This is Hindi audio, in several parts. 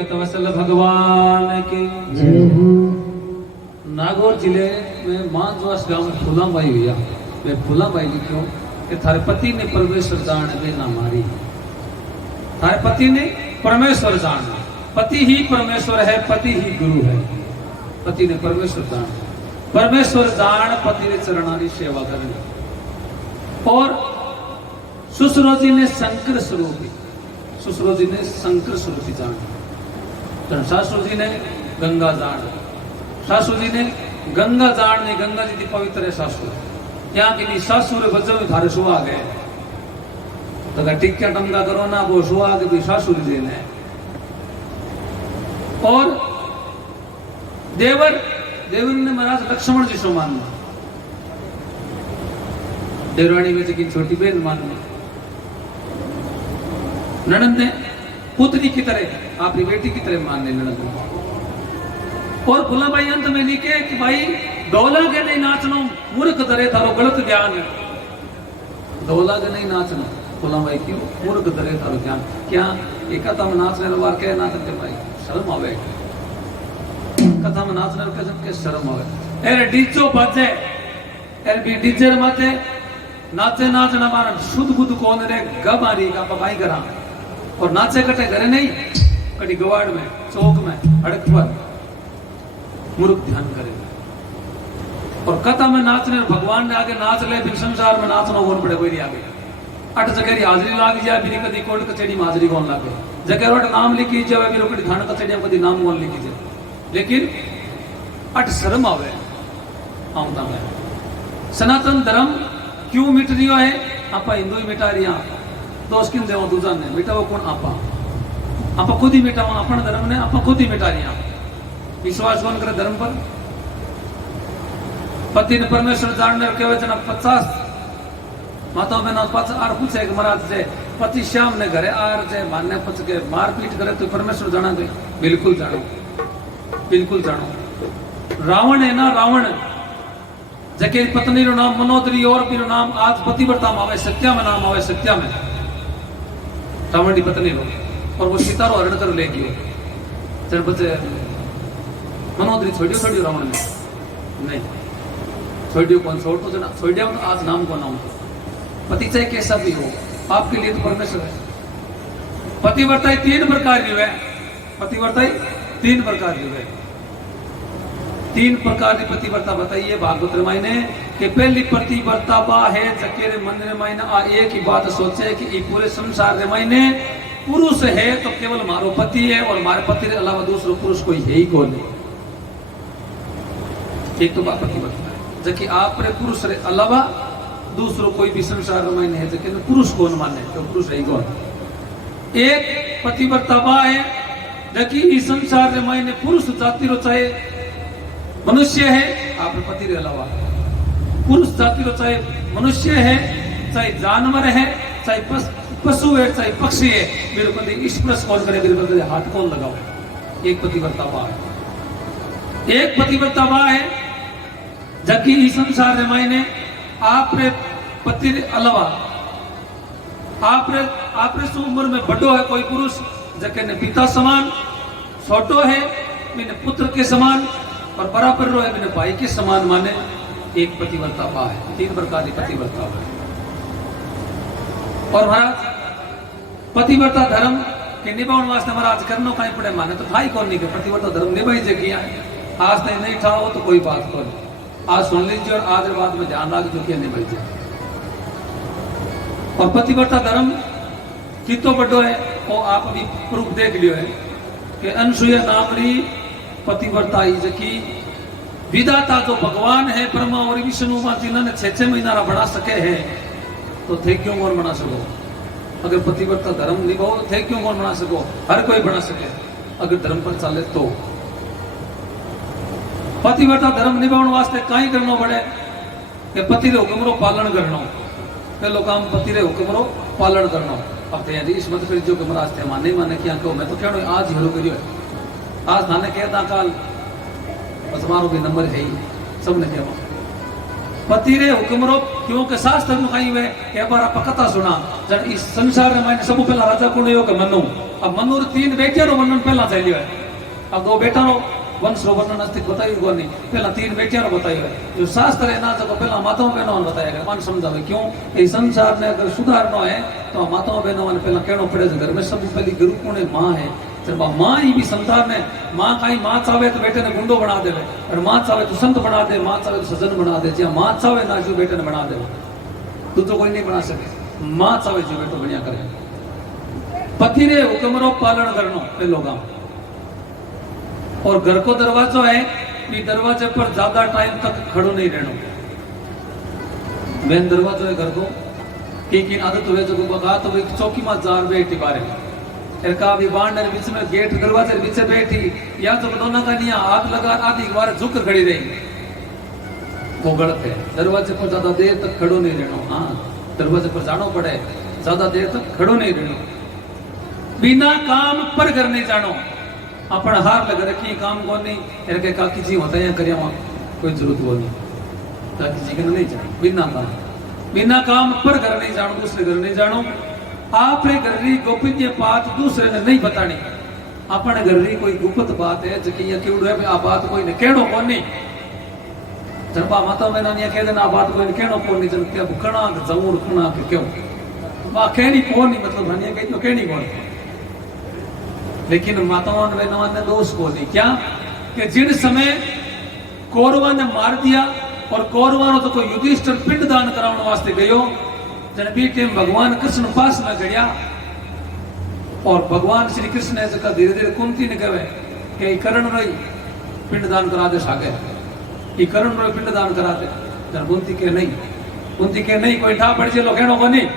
भगत वसल भगवान की। नागौर जिले में मानजवास गांव में फूलाबाई हुआ। वे फूलाबाई लिखो कि थारे पति ने परमेश्वर जान वे ना मारी। थारे पति ने परमेश्वर जान, पति ही परमेश्वर है, पति ही गुरु है। पति ने परमेश्वर जान, परमेश्वर जान पति ने चरणारी सेवा करनी। और सुसरो जी ने शंकर स्वरूप, सुसरो जी ने शंकर स्वरूप जान, सासुर जी ने गंगा जान। सासू जी ने गंगा जान ने, गंगा जी की पवित्र है सासू। यहाँ की सासू रे बच्चों में थारे सुहा गए तो टिक्का टमका करो ना, वो सुहा के भी सासू जी देने। और देवर, देवर ने महाराज लक्ष्मण जी सो मानना, देवरानी में की छोटी बहन मानना, ननंद ने पुत्री की तरह, आपकी बेटी की तरह मानने ननंद ने। और फूलाबाई अंत में लिखे कि भाई डोला के नहीं नाचनो, मूर्ख दरे थारो गलत ज्ञान है। डोला के नहीं नाचनो, फूलाबाई क्यों? मूर्ख दरे थारो ज्ञान। क्या ये कथा में नाचने वाला कह नाचते भाई शर्म आवे, कथा में नाचने वाला के शर्म आवे। अरे डीजो बाजे, अरे भी डीजे माते नाचे नाचना मारा शुद्ध बुद्ध कौन रे गबारी का पपाई करा। और नाचे कटे घरे नहीं, कटी गवाड़ में, चौक में, अड़क पर मूर्ख ध्यान करे। और कथा में नाचने, भगवान ने आगे नाच ले, फिर संसार में नाचना कौन पड़े कोई आगे। अट जगह हाजरी लाग जाए, फिर कभी कोर्ट कचेरी में हाजरी कौन लागे। जगह रोट नाम लिखी जाए, फिर कभी थाना कचेरी कभी नाम कौन लिखी जाए। लेकिन अट शर्म आवे आमता में। सनातन धर्म क्यों मिट रही है? आपा हिंदू ही मिटा रही, दोस्त किन देव दूजा ने मिटाओ कौन? आपा खुद ही मिटाओ अपन धर्म ने, आपा खुद ही मिटा रही। विश्वास कौन करे धर्म पर? पति ने परमेश्वर जानने के वचन 50 माताओं में पास आर पूछे कि महाराज से पति श्याम ने घरे आर से मारने पच के मारपीट करे तो परमेश्वर जाना गई? बिल्कुल जानो, बिल्कुल जानो। रावण है ना, रावण जके पत्नी रो नाम मनोदरी और भी नाम आज पतिव्रता में आवे, सत्या में नाम आवे, सत्या में रावण की पत्नी रो। और वो सीता रो हरण कर ले गयो। चल बचे मनोदरी छोड़ियो रावण ने नहीं छोड़ियो, कौन छोड़ तो जना छोड़िया तो आज नाम को नाम। पति चाहे कैसा भी हो, आपके लिए तो परमेश्वर है। पतिव्रता 3 प्रकार की है, पतिव्रता 3 प्रकार की है। 3 प्रकार की पतिव्रता बताइए भागवत रामायण ने कि पहली पतिव्रता बा है जकेरे मन रामायण आ एक ही बात सोचे कि ये पूरे संसार रामायण पुरुष है तो केवल मारो पति है, और हमारे पति के अलावा दूसरा पुरुष कोई है ही कौन नहीं। एक तो बात पतिव्रता है जबकि आप रे पुरुष रे अलावा दूसरो कोई भी संसार में नहीं है, जबकि पुरुष कौन माने तो पुरुष है कौन। एक पतिव्रता बा है जबकि इस संसार में मायने पुरुष जाति रो चाहे मनुष्य है, आप पति रे अलावा पुरुष जाति रो चाहे मनुष्य है, चाहे जानवर है, चाहे पशु है, चाहे पक्षी है, मेरे को स्पर्श कौन करे, मेरे को हाथ कौन लगाओ। एक पतिव्रता बा है। एक पतिव्रता बा है जबकि इस संसार में मायने आप रे पति रे अलावा आप रे उम्र में बड़ो है कोई पुरुष जबकि ने पिता समान, छोटो है मैंने पुत्र के समान, और बराबर रो है मैंने भाई के समान माने। एक पतिव्रता बा है। 3 प्रकार की पतिव्रता है। और महाराज पतिव्रता धर्म के निभाने वास्ते महाराज करनो कहीं पड़े माने तो थाई कौन नहीं के पतिव्रता धर्म निभाई जगह है। आज तक नहीं था वो तो कोई बात कौन। आज सुन लीजिए और आज बाद में ध्यान रख जो कि निभाई जाए। और पतिव्रता धर्म कितो बड़ो है वो आप अभी प्रूफ देख लियो है कि अनसुया नामरी पतिव्रता ही जकी विधाता जो भगवान है ब्रह्मा और विष्णु मां जिन्होंने 6 महीना बना सके है तो थे क्यों कौन बना सको। अगर पतिव्रता धर्म निभाओ तो थे क्यों कौन बना सको। हर कोई बना सके अगर धर्म पर चले तो। पतिव्रता धर्म निभाने वास्ते कहीं करना पड़े कि पति रे हुक्म रो पालन करना। पहलो काम पति रे हुक्म रो पालन करना। अब तो यार इस मत फिर जो कि रास्ते माने माने क्या कहो मैं तो क्या आज ही करियो आज थाने कहता काल बस मारो भी नंबर है ही सबने कहवा पति रे हुक्म रो क्योंकि शास्त्र में कही हुए एक बार आप कथा सुना जब इस संसार में मैंने सब पहला राजा कौन हो कि मनु अब मनूर 3 बेटिया रो वर्णन पहला चाहिए है। अब 2 बेटा रो वंश रो वर्णन अस्तिक बताई को नहीं, पहला 3 बेटिया रो बताई है। जो शास्त्र है ना जो पहला माताओं बहनों ने बताया गया, मान समझावे क्यों ये संसार ने अगर सुधारना है तो माताओं बहनों ने पहला कहना पड़े घर में सब पहली गुरु कोने माँ है। जब माँ ही भी संसार ने माँ का ही माँ चाहे तो बेटे ने गुंडो बना दे, और माँ चाहे तो संत बना दे, माँ चाहे तो सज्जन बना दे, जहाँ माँ चाहे ना जो बेटे ने बना दे तू तो कोई नहीं बना सके। माँ चाहे जो बेटो बढ़िया करे। पति ने हुक्म रो पालन करनो पहलो काम। और घर को दरवाजा है कि दरवाजे पर ज्यादा टाइम तक खड़ो नहीं रहना। मेन दरवाजा है घर को कि आदत हुए जो बगा तो एक चौकी में जार बैठी बारे का भी बांडर बीच में गेट दरवाजे बीच बैठी या तो दोनों का निया आग लगा आधी बार झुक खड़ी रही, वो गलत है। दरवाजे पर ज्यादा देर तक खड़ो नहीं रहना। हाँ दरवाजे पर जाना पड़े, ज्यादा देर तक खड़ो नहीं रहना। बिना काम पर घर नहीं जानो। अपन हार लग रखी काम को नहीं इनके काकी जी होता है करिया कोई जरूरत वो नहीं, काकी जी के नहीं जानो। बिना काम पर घर नहीं जानो, दूसरे घर नहीं जानो। आपने घर की गोपनीय बात दूसरे ने नहीं बतानी। अपने घर की कोई गुप्त बात है जकी क्यों है आ बात कोई ने कहनो को नहीं। जनबा माता में ना कह देना बात कोई ने कहनो को नहीं। जन क्या भुखना जरूर खुना के क्यों बा कहनी को नहीं मतलब हनिया कही तो कहनी को। लेकिन माताओं ने दोष को नहीं क्या कि जिन समय कौरवा ने मार दिया और कौरवा तो कोई युधिष्ठिर पिंड दान कराने वास्ते गयो, जन बी टाइम भगवान कृष्ण पास में गया और भगवान श्री कृष्ण ने जगह धीरे धीरे कुंती ने कहे कि करण रही पिंड दान करा दे सागे, ये करण रही पिंड दान करा दे। जन कुंती के नहीं कोई ठा पड़ जे कहनो को नहीं।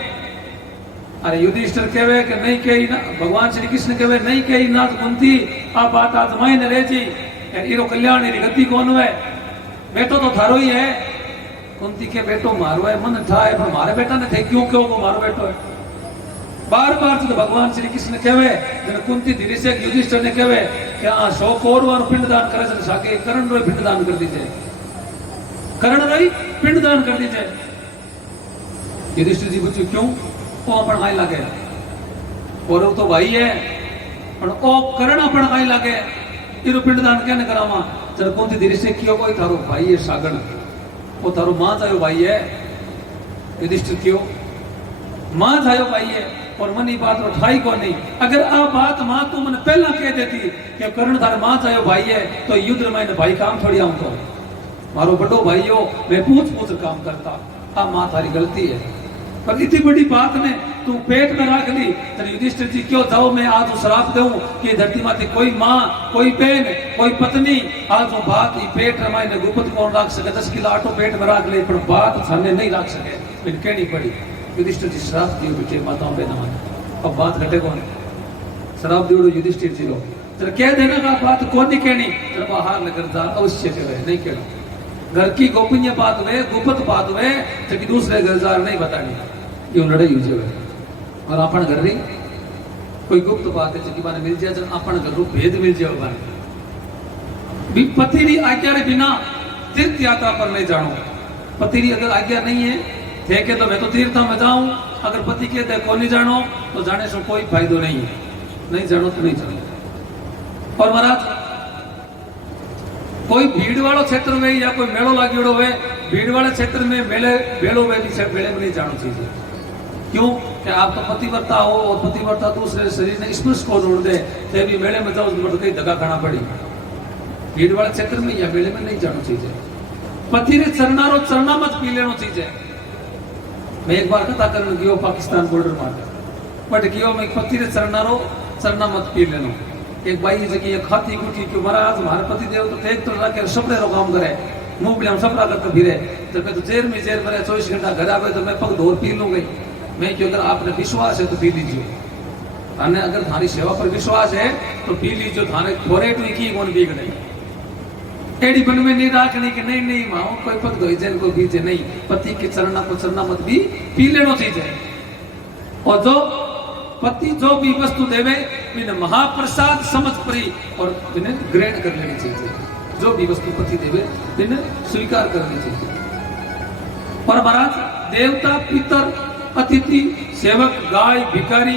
अरे युधिष्ठिर कहे कि नहीं कही ना, भगवान श्री कृष्ण कहे नहीं कही ना कुंती आ बात आज मायने ले जी इरो कल्याण इरी गति कौन है, बेटो तो थारो ही है। कुंती के बेटो मारो है मन था है पर मारे बेटा ने थे क्यों को मारो बेटो है। बार बार तो भगवान श्री कृष्ण कहे जन कुंती धीरे से युधिष्ठिर ने कहे कि आ 100 कौरव पिंड दान करे जन साके करण रोई पिंड दान कर दीजिए, करण रोई पिंड दान कर दीजिए। युधिष्ठिर जी पूछो क्यों, वो अपन खाई लगे कौरव तो भाई है पर ओ करण अपन खाई लगे इरो पिंड दान कहने करावा। जन कुंती धीरे से क्यों कोई थारो भाई है सागण, वो थारो मां जायो भाई है। युधिष्ठिर क्यों मां जायो भाई है और मनी बात उठाई को नहीं। अगर आ बात मां तू मैंने पहला कह देती कि करण थारे मां जायो भाई है तो युद्ध में भाई काम थोड़ी आऊं तो मारो बड़ो भाई हो मैं पूछ काम करता। आ मां थारी गलती है पर इतनी बड़ी बात ने तू पेट में रख ली। तो युधिष्ठिर जी क्यों जाओ मैं आज श्राप दूं कि धरती माते कोई माँ कोई बहन कोई पत्नी आज वो बात ही पेट रमाई ने गुप्त कौन रख सके। 10 किलो आटो पेट में रख ले पर बात सामने नहीं रख सके, फिर कहनी पड़ी। युधिष्ठिर जी श्राप दियो बेटे माताओं बहनों अब बात घटे कौन श्राप दियो युधिष्ठिर जी लो जरा कह देना का बात कौन नहीं कहनी। जरा बाहर लेकर जा अवश्य कहे नहीं कहना। घर की गोपनीय बात वे गुप्त बात वे जबकि दूसरे घर जा नहीं बतानी, ये लड़ाई हो जाए। और अपन घर रही कोई गुप्त बात है जबकि माने मिल जाए जब अपन घर को भेद मिल जाए बाने पति री आज्ञा रे बिना तीर्थ यात्रा पर नहीं जानो। पति री अगर आज्ञा नहीं है थे के तो मैं तो तीर्थ में जाऊं, अगर पति कहते को नहीं जानो तो जाने से कोई फायदो नहीं है, नहीं जानो तो नहीं जानो। और महाराज कोई भीड़ वालों क्षेत्र में या कोई मेलो लागेड़ो है भीड़ वाले क्षेत्र में मेलो में नहीं जानो चाहिए। क्यों कि आप तो पतिव्रता हो और पतिव्रता दूसरे शरीर ने स्पर्श को जोड़ दे तो भी मेले में जाओ तो कहीं दगा खाना पड़ी। भीड़ वाले क्षेत्र में या मेले में नहीं जाना चाहिए। पति ने चरनारो चरना मत पी लेना चाहिए। मैं एक बार कथा करने गयो पाकिस्तान बॉर्डर माटे बट गयो मैं पति ने चरनारो चरना मत पी लेनो। एक बाई जगह खाती कुटी क्यों महाराज हमारे पति देव तो टेक तो रखे सपने रो काम करे मुंह पे हम सपना करके फिरे तो मैं तो जेल में मेरे 24 घंटा घर आवे तो मैं पग धोर पी लूंगी। मैं क्यों अगर आपने विश्वास है तो पी लीजिए, थाने अगर थारी सेवा पर विश्वास है तो पी लीजिए। थाने खोरे की कौन बीग नहीं एडी बन में नहीं रखनी कि नहीं माओ कोई पग धोई जाए कोई बीजे नहीं। पति के चरना को चरना मत भी पी लेना चाहिए। और जो पति जो भी वस्तु देवे इन्हें महाप्रसाद समझ पड़ी और इन्हें ग्रहण कर लेनी चाहिए। जो भी वस्तु पति देवे इन्हें स्वीकार करनी चाहिए। और महाराज देवता पितर अतिथि सेवक गाय भिखारी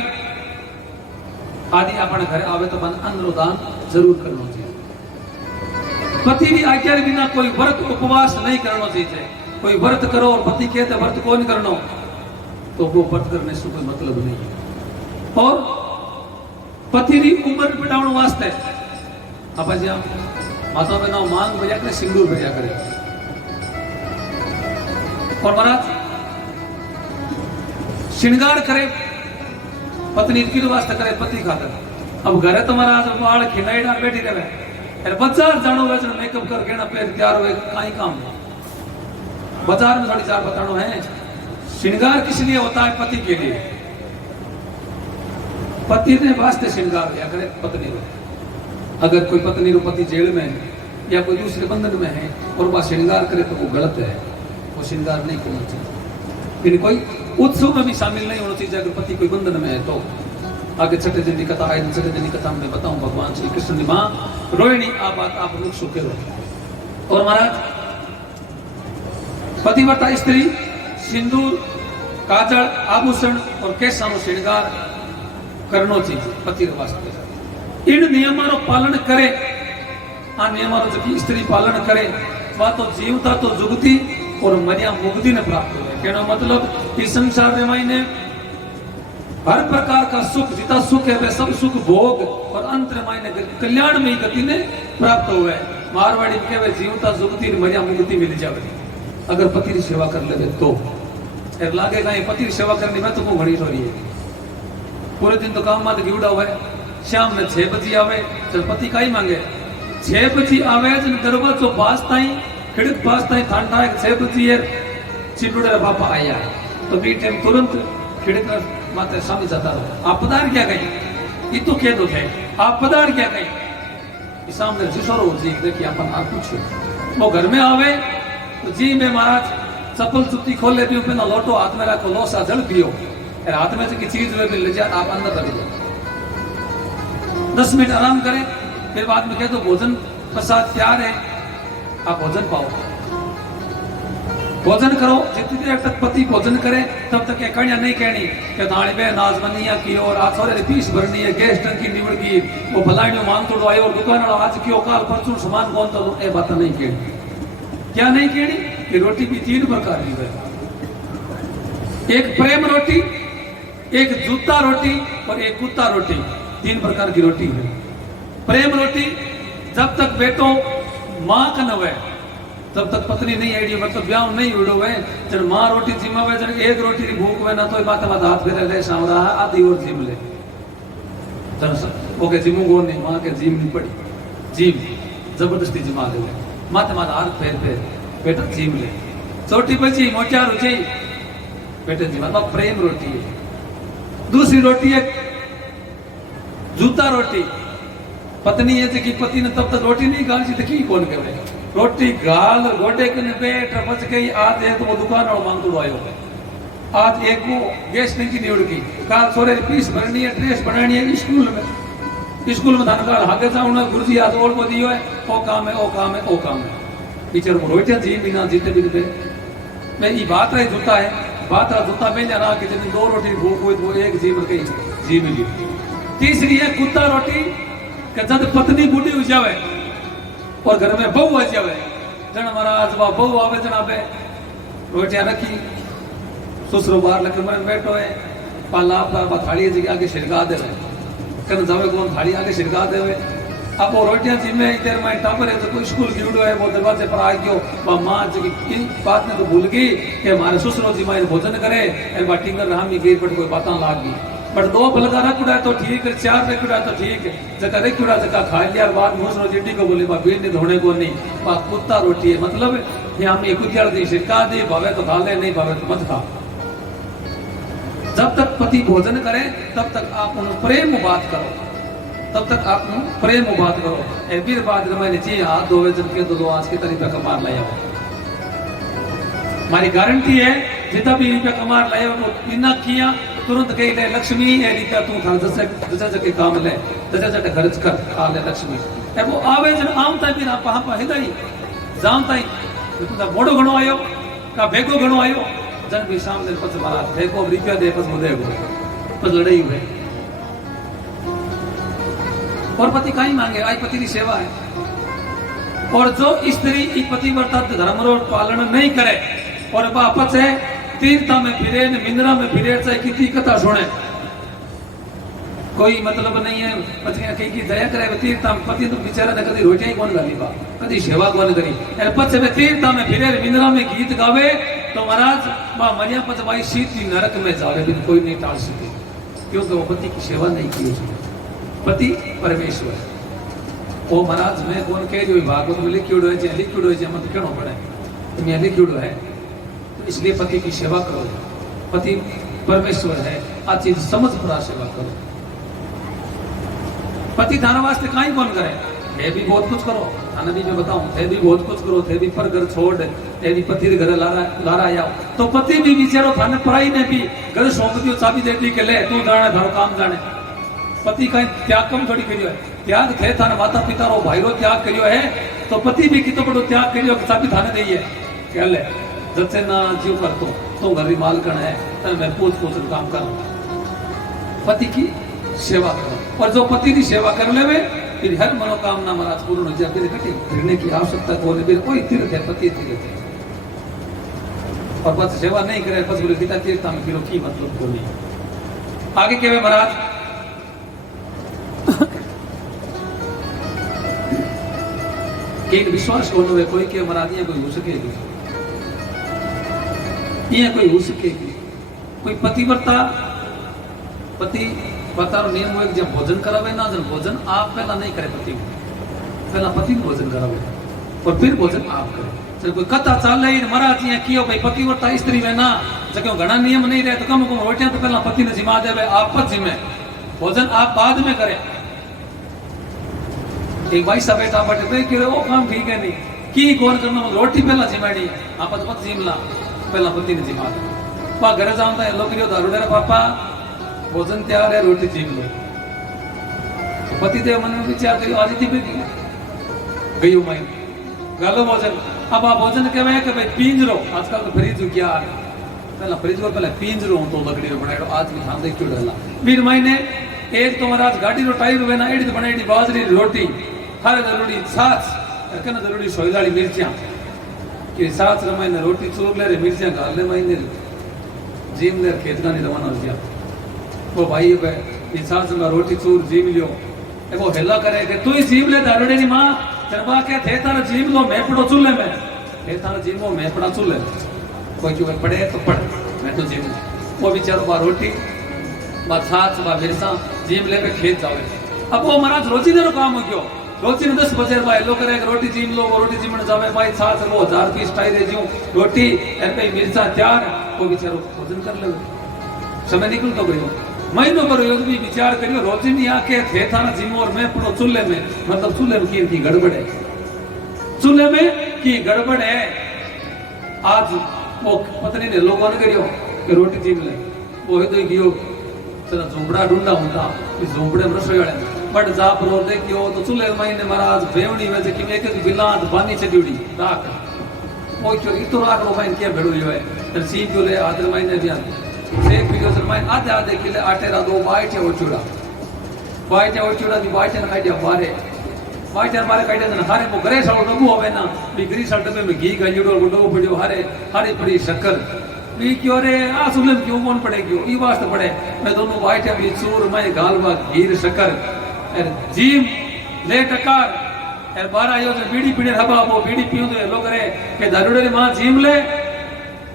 आदि अपने घर आवे तो मन अन्नरो दान जरूर करना चाहिए। पति की आज्ञा के बिना कोई व्रत उपवास नहीं करना चाहिए। कोई व्रत करो और पति कहते व्रत कौन करना, तो वो व्रत करने से कोई मतलब नहीं है। और पति की उम्र बढ़ाने वास्ते आप माता बहनों मांग भैया करे, सिंदूर भैया करे। और महाराज श्रृंगार करे पत्नी की वास्ते करे पति खातर। अब घरे तो महाराज बाल खिलाईडा बैठी रहे, बाजार जानो वे मेकअप कर गहना पहन तैयार हुए कहीं काम नहीं। बाजार में थोड़ी चार बतानो है। श्रृंगार किस लिए होता है? पति के लिए। पति ने वास्ते श्रृंगार किया करे पत्नी को। अगर कोई पत्नी को पति जेल में है या कोई दूसरे बंधन में है और वह श्रृंगार करे तो वो गलत है, वो श्रृंगार नहीं करना चाहिए। फिर कोई उत्सव में भी शामिल नहीं होना चाहिए। अगर पति कोई बंधन में है तो आगे छठे दिन की कथा है, छठे दिन की कथा में बताऊं भगवान श्री कृष्ण की मां रोहिणी आ बात आप लोग सुखे रहो। और महाराज पतिव्रता स्त्री सिंदूर, काजल, आभूषण और केसा नो श्रृंगार करनो चाहिए पति के वास्ते। इन नियमों रो पालन करे, आ नियमों रो जो स्त्री पालन करे वह तो जीवता तो जुगती और मर्या मुक्ति ने प्राप्त हुए। कहना मतलब इस संसार में मायने हर प्रकार का सुख, जितना सुख है वह सब सुख भोग और अंत मायने कल्याण में ही गति ने प्राप्त हुआ है। मारवाड़ी में कहवे जीवता जुगती मर्या मुक्ति मिल जावे अगर पति की सेवा कर ले तो। लागे कहीं पति की सेवा करनी में तो को घड़ी थोड़ी है। पूरे दिन तो काम में गिवड़ा हुआ है, शाम में 6 बजे आवे चल पति का ही मांगे 6 बजे आवे जन दरवाजो पास ताई खिड़क पास ताई ठांडा है 6 बजे चिटुड़े बापा आया है तो बी टाइम तुरंत खिड़क माते सामने जाता रहो। आप पधार क्या कहीं, ये तो कह दो थे आप पधार क्या कहीं। सामने जिसरो जी देखिए अपन आप पूछो वो घर में आवे तो जी में महाराज चप्पल जुत्ती खोले पियो पहना लोटो हाथ में रखो लोसा जल पियो हाथ में से चीज वे ले जाए आप अंदर रख दो 10 मिनट आराम करें फिर बाद में कह दो भोजन प्रसाद तैयार है आप भोजन पाओ। भोजन करो जितनी देर तक पति भोजन करे तब तक ये कहानियां नहीं कहनी कि दाड़ी में नाज बनिया की और आज थोड़े पीस भरनी है गैस टंकी निवड़ की वो भलाइयों मांग तोड़ो आयो और दुकान आज क्यों काल परसों सामान कौन तो ये बात नहीं कहनी। क्या नहीं कहनी कि रोटी भी 3 प्रकार की है, एक प्रेम रोटी, एक जूता रोटी और एक कुत्ता रोटी। 3 प्रकार की रोटी है। प्रेम रोटी जब तक बेटो मां का न हुए तब तक पत्नी नहीं आईडी मतलब ब्याह नहीं उड़ो है। जब मां रोटी जिमावे जब एक रोटी की भूख हुए ना तो बात बात हाथ फेरे ले सामरा आधी और जिम ले ओके जिमू गो नहीं मां के जिम नहीं पड़ी जिम जबरदस्ती जिमा दे माते माता हाथ फेर फेर बेटा जिम ले छोटी बची मोचार हो जाई बेटे जिमा तो प्रेम रोटी है। दूसरी रोटी है जूता रोटी। पत्नी है कि पति ने तब तक रोटी नहीं गाली तो की कौन करे रोटी गाल गोडे के बैठ बच गई। आज एक वो दुकान और मांग तोड़ो आयो आज एक वो गैस टंकी निवड़ की काल सोरे पीस भरनी है ड्रेस बनानी है स्कूल में धनकाल हागे जाऊना गुरुजी आज और को दियो है ओ काम है ओ काम है ओ काम है टीचर को रोटियां जी बिना जीते भी मैं ये बात रही जूता है बात रहा जूता में जाना कि जिन 2 रोटी भूख हुई वो एक जी मिल गई जी मिली। तीसरी है कुत्ता रोटी कि जब पत्नी बूढ़ी हो जावे और घर में बहू आ जावे जन महाराज वह बहू आवे जनाबे रोटियां रखी ससुर बाहर लगे मन बैठो है पाला आपका थाली जगह आगे छिड़का दे कन जावे कौन थाली आगे छिड़का देवे अब वो रोटियां जिम्मे देर में टापर है तो कोई स्कूल की उड़ो है वो दरवाजे पर आ गयो वह माँ की बात ने तो भूल गई कि हमारे ससुर जी माँ भोजन करे वह टिंगर रामी गिर पर कोई बात लाग गई बट 2 फलका रखुड़ा तो ठीक है 4 रखुड़ा तो ठीक है जगह रखुड़ा जगह खा लिया बाद मुसरो जिड्डी को बोले बा बीन ने धोने को नहीं बा कुत्ता रोटी है मतलब ये हम ये कुतियाड़ दी छिड़का दी भावे तो खा ले नहीं भावे तो मत खा। जब तक पति भोजन करे तब तक आप उन प्रेम बात करो तब तक आप प्रेम बात करो ए फिर बात मैंने चाहिए हाथ धोवे जब के दो आज के तरीका कमार लाया हमारी गारंटी है जितना भी रुपया कमार लाया वो बिना किया तुरंत कही ले लक्ष्मी है रीता तू था जैसे जैसे काम ले जैसे जैसे खर्च कर खा ले लक्ष्मी ए वो आवे जन आमता भी ना पहा हिदाई जानता ही तुझा मोड़ो घणो आयो का भेगो घणो आयो जन भी सामने पछ मारा देखो रुपया दे पछ मुदे गो पछ लड़ाई हुए और पति का ही मांगे, आज पति की सेवा है। और जो स्त्री पतिव्रता धर्म रो पालन नहीं करे और वापस है तीर्था में फिरे मिंद्रा में फिरे, चाहे कितनी कथा सुने, कोई मतलब नहीं है। पत्नियां कहीं की दया करे तीर्था में, पति तो बेचारा ने कभी रोटियां ही कौन गाली बा, कभी सेवा कौन करी, पच में तीर्था में फिरे मिंद्रा में गीत गावे तो महाराज वह मरिया पचवाई सीधी नरक में जावे, भी कोई नहीं टाल सके, क्योंकि वो पति की सेवा नहीं की। पति परमेश्वर है। ओ महाराज मैं कौन कह रही भागवत में लिखियोड़ो है, लिखियोड़ो है मत कहना पड़े, तुम यहाँ लिखियोड़ो है, तो इसलिए पति की सेवा करो। पति परमेश्वर है, आज चीज समझ पूरा सेवा करो। पति थाना वास्ते काई कौन करे, थे भी बहुत कुछ करो, थाना भी मैं बताऊं, थे भी बहुत कुछ करो, थे भी पर घर छोड़, थे भी पति घर लारा आया, तो पति भी बेचारो थाने पढ़ाई ने भी घर सौंप दियो, चाबी दे दी के ले तू जाने थारो काम जाने। पति का त्याग कम थोड़ी करियो है, त्याग थे थाने माता पिता रो भाई रो त्याग करियो है, तो पति भी कितो बड़ो त्याग करियो, चाबी थाने दी है क्या ले जैसे ना जीव कर तो घर ही मालकन है, तो मैं पूछ काम करूं। पति की सेवा करो, और जो पति की सेवा कर ले फिर हर मनोकामना महाराज पूर्ण हो जाए, फिर कटी फिरने की आवश्यकता को नहीं, कोई तीर्थ है पति तीर्थ है। और बस सेवा नहीं करे बस बोले पिता तीर्थ में फिर की मतलब को नहीं। आगे के महाराज कि विश्वास को नो कोई के महाराज ये कोई हो सकेगी, ये कोई हो सकेगी, कोई पतिव्रता पति बताओ नियम हुए जब भोजन करावे ना, जब भोजन आप पहला नहीं करे पति, पहला पति भोजन करावे और फिर भोजन आप करे। चल कोई कथा चल रही महाराज ये कियो भाई पतिव्रता स्त्री में ना, जब घना नियम नहीं रहे तो कम कम रोटियां तो पहला पति ने जिमा देवे, आप पत जिम्मे, भोजन आप बाद में करें। एक भाई साहब बेटा बटे कि वो काम ठीक है नहीं की कौन करना, रोटी पहला जिमाड़ी आप मत जिमला, पहला पति ने जिमा दे। पा घर जाऊं था लोग दारू डे पापा भोजन तैयार है रोटी जीम लो, पति देव मन में विचार करियो आज थी बेटी गयो मैं गालो भोजन। अब आप भोजन के भाई पिंजरो, आजकल तो फ्रिज क्या है, पहला फ्रिज को पहले पिंजरो तो लकड़ी रो बनायो, आज भी खान दे क्यों डला वीर महीने एक तो महाराज गाड़ी रो टाइम हुए ना, एडी तो बनाई बाजरी रोटी, हर जरूरी छाछ कने जरूरी सोईदाड़ी मिर्चियां कि छाछ रमाइने रोटी चूर ले रे मिर्चियां गाल ले महीने जीम ले खेत का नहीं रवाना हो गया। वो भाई ये छाछ में रोटी चूर जीम लियो, वो हेला करे कि तू ही जीम ले दारूडे नी मां चरबा के थे तारा जीम लो मैं पड़ो चूल्हे में, थे तारा जीम लो मैं पड़ा चूल्हे में, कोई क्यों पड़े तो पड़ मैं तो जीम। वो बेचारो बा रोटी बा छाछ बा मिर्चा जीम ले पे खेत जावे। अब वो महाराज रोजी ने काम हो गयो, रोजी ने 10 बजे भाई लो करे रोटी जीम लो, वो रोटी जीमने जावे भाई छाछ वो 1000 पीस टाई दे जियो रोटी एर पे मिर्चा तैयार, वो बेचारो भोजन कर ले। समय निकल तो गयो, महीनों पर योग भी विचार करियो, रोजी नहीं आके थे थाना जिम और मैं पड़ो चूल्हे में, मतलब चूल्हे में की गड़बड़ है, चूल्हे में की गड़बड़ है। आज वो पत्नी ने लोगों ने करियो कि रोटी जीम ले, वो है तो गियो चला झोंपड़ा ढूंढा होता इस झोंपड़े में रसोई वाले बट जा प्रो देखियो तो चूल्हे महीने महाराज बेवनी वजह कि एक बिलात बानी चढ़ी राख वो क्यों इतो राख लो मैं क्या भेड़ो है तो सी क्यों ले आधे महीने भी एक वीडियो से मैं आधे आधे किले आटे रा दो बाइटे और चूड़ा दी बाइटे ना खाई बारे बाइटे बारे खाई ना हारे वो घरे सालो डब्बू होवे ना भी घरी सा डब्बे में घी गलियो और डब्बू पड़ियो हारे हारी पड़ी शक्कर भी क्यों रे आ सुलन क्यों कौन पड़ेगी ई वास्ते पड़े मैं दोनों बाइटे भी चूर मैं गालवा घी शक्कर जीम ले टकार एर 12 यो बीड़ी पीने हबा वो बीड़ी पियो तो लोग रे के दारूडे री मां जीम ले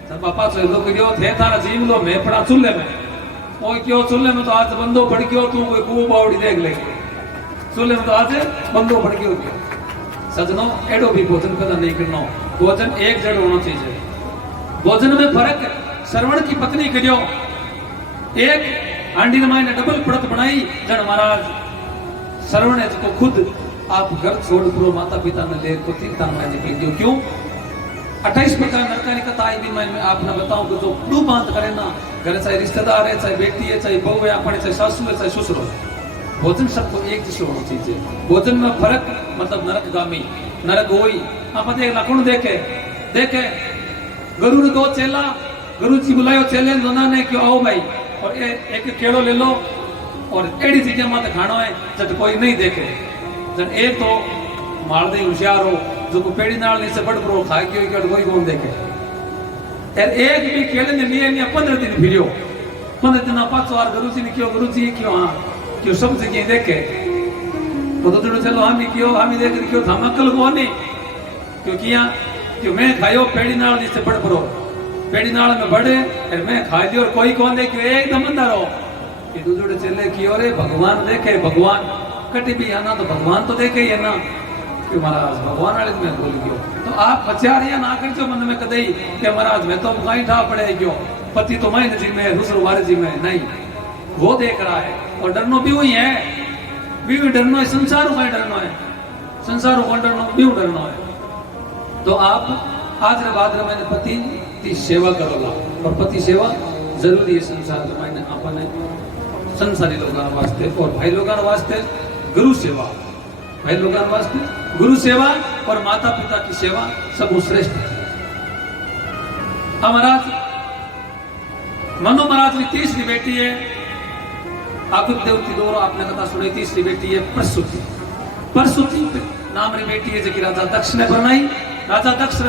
सब पापा से लोग क्यों थे थारा जीम लो मैं पड़ा चूल्हे में ओ क्यों चूल्हे में तो आज बंदो पड़ गयो तू कोई कू बावड़ी देख ले चूल्हे में तो आज बंदो पड़ गयो सजनो एडो भी भोजन पता नहीं करना भोजन एक जड़ होना चाहिए भोजन में फर्क श्रवण की पत्नी करियो एक हांडी माई ने डबल पड़त बनाई जड़ महाराज श्रवण है को खुद आप घर छोड़ पूरा माता पिता ने ले को तीन तान में निकल गयो क्यों 28 प्रकार नरका की कथा आई भी मैं आपने बताऊं कि जो डू बांध करे ना घर चाहे रिश्तेदार है चाहे बेटी है चाहे बहू है अपने चाहे सासू है चाहे ससुर है भोजन सबको एक जैसे होना चाहिए भोजन में फर्क मतलब नरकगामी नरक होई आप देख लखुण देखे गुरु को चेला गुरु जी बुलायो चेले दोनों ने क्यों आओ भाई और एक केड़ो ले लो और एड़ी चीजें मत खानो है जब कोई नहीं देखे। जब एक तो मालदे होशियार हो जो को पेड़ी नाल नहीं से बड़ प्रो खा के कोई कौन देखे। और एक भी केले ने नहीं 15 दिन फिरियो 15 दिन पांच बार गुरुजी ने क्यों हाँ क्यों सब जगह देखे तो चलो हम ही देख क्यों था अकल को नहीं क्योंकि यहाँ क्यों मैं खायो पेड़ी नाल नहीं से बड़ प्रो पेड़ी नाल में बड़े और मैं खा लियो और कोई कौन देखे एकदम अंदर हो कि दूसरे चले की और भगवान देखे भगवान कटी भी आना तो भगवान तो देखे ही है ना कि महाराज भगवान वाले में बोल गयो तो आप बचार या ना कर जो मन में कदई कि महाराज मैं तो कहीं ठा पड़े क्यों पति तो मैं जी में दूसरों वाले जी में नहीं वो देख रहा है और डरनो भी वही है भी डरना है संसार का डरना है संसार को डरना भी डरना है। तो आप आज बाद मैंने पति की सेवा करोगा और पति सेवा जरूरी है संसार में मैंने अपने संसारी लोगों वास्ते और भाई लोगों वास्ते गुरु सेवा भाई लोगों वास्ते गुरु सेवा और माता पिता की सेवा सब श्रेष्ठ है। महाराज मनु महाराज की तीसरी बेटी है आकुत देवती दोरो आपने कथा सुनी। तीसरी बेटी है प्रसूति नाम री बेटी है जो राजा दक्ष ने बनाई। राजा दक्ष